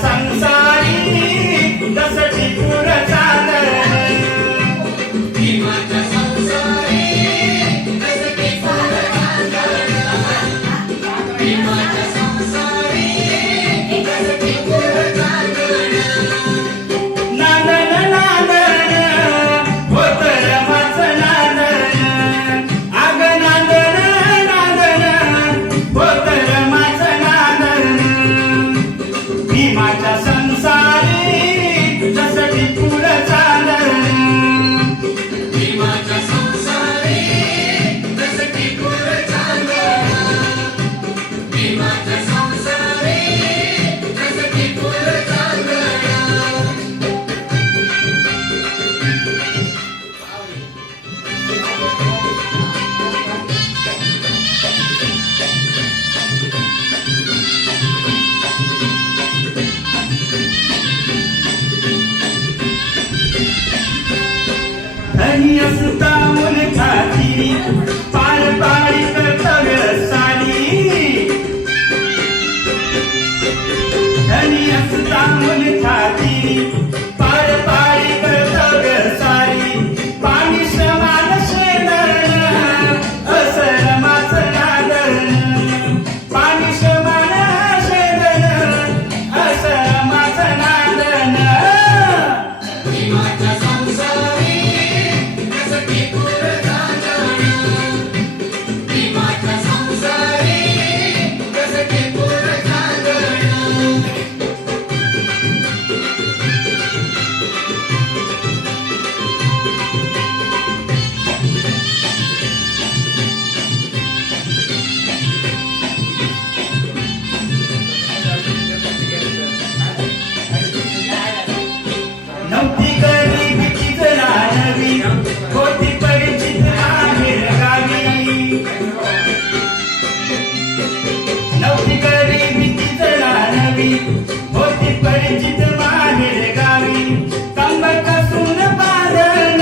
संसारी कसटी पुर चालण भीमाच्या संसारी कसटी पुर चालण भीमाच्या संसारी कसटी पुर चालण नांदण नांदण होत रमाचं नांदण आग नांदण नांदण होत रमाचं नांदण भीमाच्या संसारी कसटी पुर चालण भीमाच्या संसारी कसटी पुर चालण भीमाच्या संसारी कसटी पुर चालण धनी असता मुल खातिरी पार पाडी कर्तव्य सारी धनी असता मुल खातिरी पार पाडी कर्तव्य सारी पाणी समान शेदण असरमाचं नादण पाणी समान शेदण असरमाचं नादण भीमाच्या संसारी कसटी पुर चालण भीमाच्या संसारी कसटी पुर चालण नव्हती गरिबीची जनानवी होती परिचित बाहेर गावी नव्हती गरिबीची जनानवी होती परिचित बाहेर गावी कंबर कसून बांधण